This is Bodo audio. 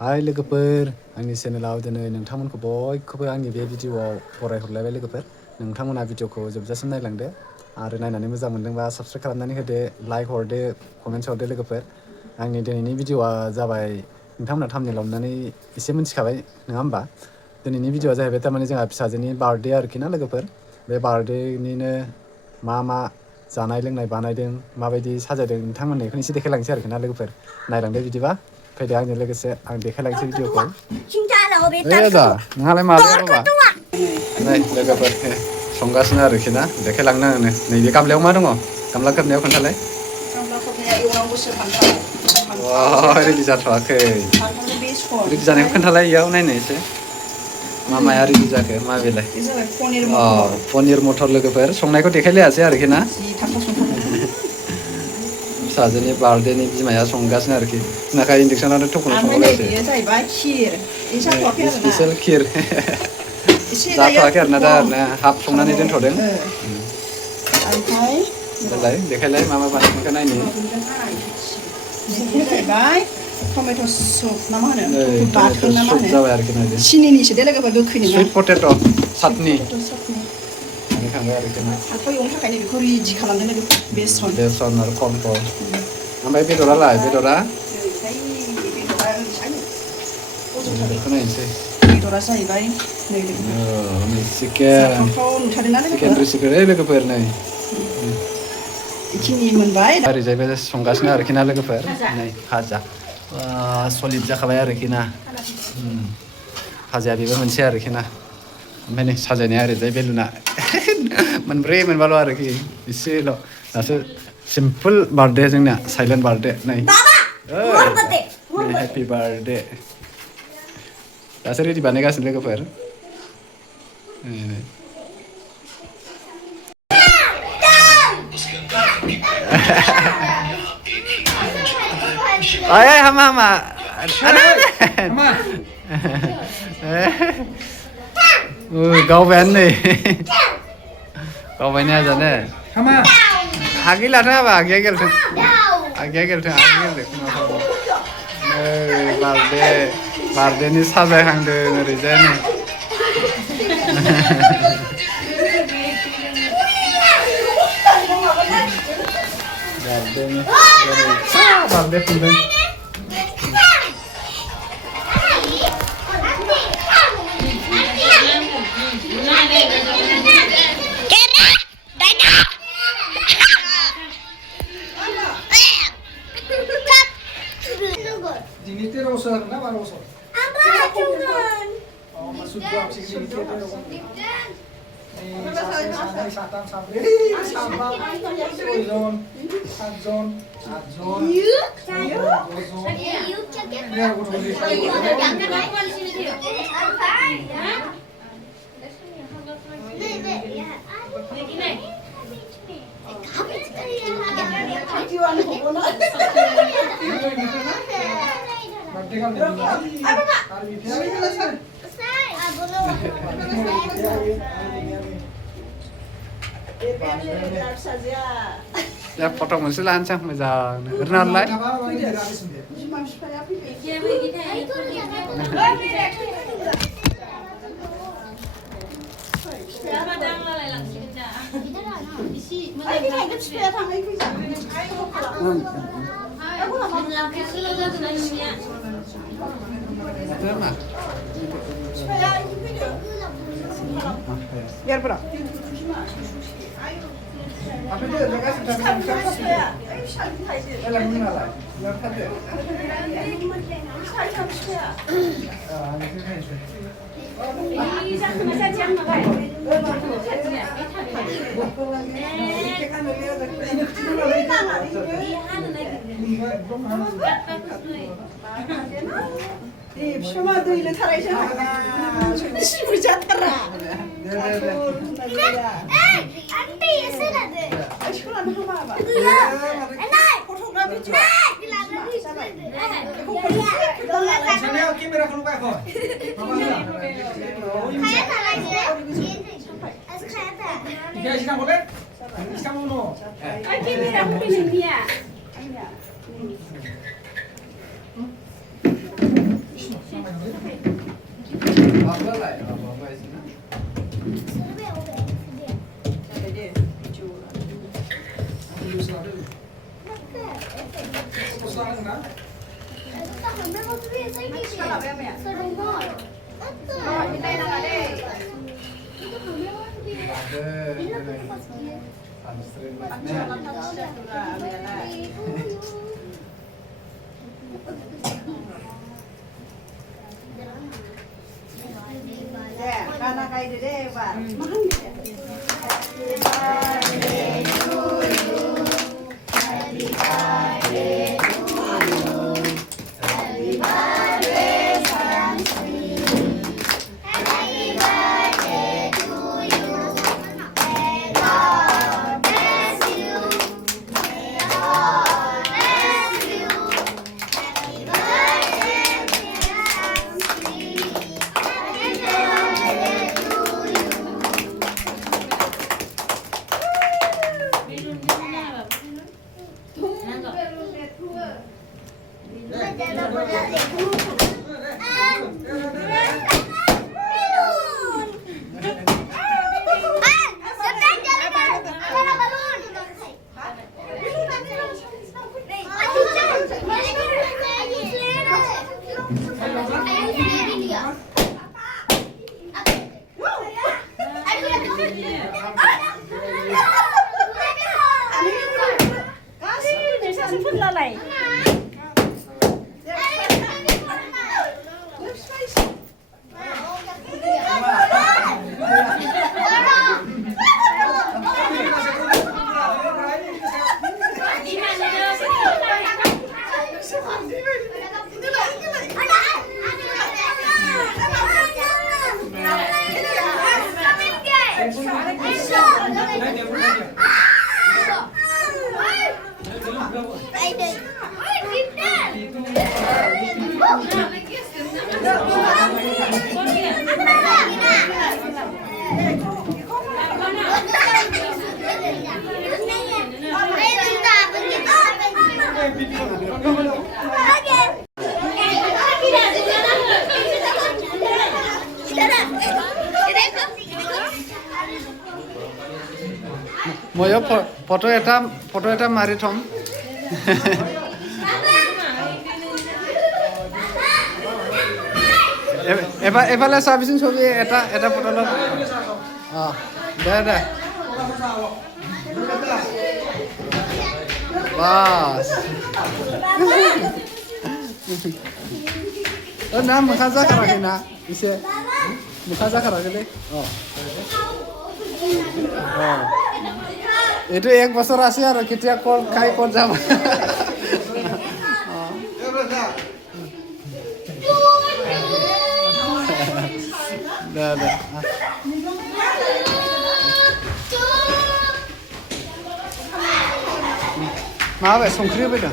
हाय लोगोफोर आंनि चेनेलाव दिनै नोंथांमोनखौ बयखौबो आंनि बे भिडिअआव बरायहरलायबाय लोगोफोर नोंथांमोना भिडिअखौ जोबजासिम नायलांदो आरो नायनानै मोजां मोनदोंबा साबस्क्राइब खालामनानै होदो लाइक हरदो कमेन्ट्स हरदो लोगोफोर आंनि दिनैनि भिडिअआ जाबाय नोंथांमोना थाम्बनेइलाव नुनानै एसे मिन्थिखाबाय नङा होमबा दिनैनि भिडिअआ जाहैबाय थारमाने जोंहा फिसाजोनि बार्थडे आरोखि ना लोगोफोर बे बार्थडेनिनो मा जानाय लोंनाय बानायदों माबायदि साजायदों नोंथांमोननो बेखौनो एसे देखायलांसै आरोखि ना लोगोफोर नायलांदो बिदिबा फैदो आंजों लोगोसे आं देखायलांसै भिडिअखौ ओइ आदा नोंहालाय माबाया बाबा नै लोगोफोर संगासिनो आरोखि ना देखायलांनो आंनो नैबे गामलायाव मा दङ गामला खोबनायाव खोन्थालाय रेडि जाथ'वाखै रेडि जानायखौ खोन्थालाय इयाव नायनो एसे मा माया रेडि जाखो मा बेलाय पनिर मटर लोगोफोर संनायखौ देखायलायासै आरोखि ना फिसाजोनि बार्थडेनि बिमाया संगासिनो आरोखि नाथाय इन्डाक्सनावनो थखन संगासिनो बेयो जाहैबाय खिर स्पेसियेल खिर जाथ'वाखै आरोना दा ओरैनो हाफ संनानै दोनथ'दों ओमफ्राय देलाय देखायलाय मा मा बानायखो नायनि जाहैबाय टमेट' सुप ना मा होनो बाथोन ना मा होनो जाबाय आरोखि ना सिनिनिसो दे लोगोफोर गोखै नङा सुइट पटेट' साटनि खांबाय आरोखि ना फान्थाव एवनो थाखायनो बेखौ रेडि खालामदों लोगोफोर बेसन आरो कम्पल ओमफ्राय बेदरालाय बेदरा बेखौ नायनोसै बेदरा जाहैबाय चिकेन रेसिपि लोगोफोर नै बेखिनि मोनबाय ओरैजायबो संगासिनो आरोखि ना लोगोफोर नै भाजा सलिड जाखाबाय आरोखि ना भाजाया बेबो मोनसे आरोखि ना ओमफ्राय नै साजायनाया ओरैजाय बेलुना मोनब्रै मोनबाल' आरोखि एसेल' दासो सिम्पोल बार्थडे जोंना साइलेन्ट बार्थडे नै हेपि बार्थडे दासो रेडि बानायगासिनो लोगोफोर Ay, hama hama. Gaवबायानो नै गावबायनो आजानो आगै लाथों हाबा आगैया गेलथों बार्थडेनि साजायहांदों ओरैजाय नै birthday खुंदों Ini 13 besar, na 12 besar. Oh, masuk gua sih ini 13. Satan sampai. Sabar. Sojon. Adjon. Ya foto moनसे लानोसै आं मोजांनो ओरैनालाय Biar berapa? Apa itu? Mereka sudah siapa? Pişman değil, tarayacağım. Şimdi jatara. Auntie, yesene de. Aşkım ne baba? Enay. Fotoğrafı çek. Sana yok kim bırakın bu kafo? Kaya tarayıcı. Az kaya da. Tiga sih kamu boleh? Kamu no. Auntie, mira, aku pilih dia. Babalah ya, baba isinya. Ada dia. Hijau. Dulu selalu. Selalu kan? Kalau apa ya? Oh, kita yang ada. Ada, sunscreen Ya, karena kayak dede, Pak. Mau ya foto eta mari Tom. Evalah sabisin sobi eta foto lo. Ah, dah. Bas. Oh, nah, mukhaza karakin na. Ise. Mukhaza karakin deh. Oh. Oh. Itu yang pasar Asia harus kita kai kon sama. Dah. Maaf, songkri beda.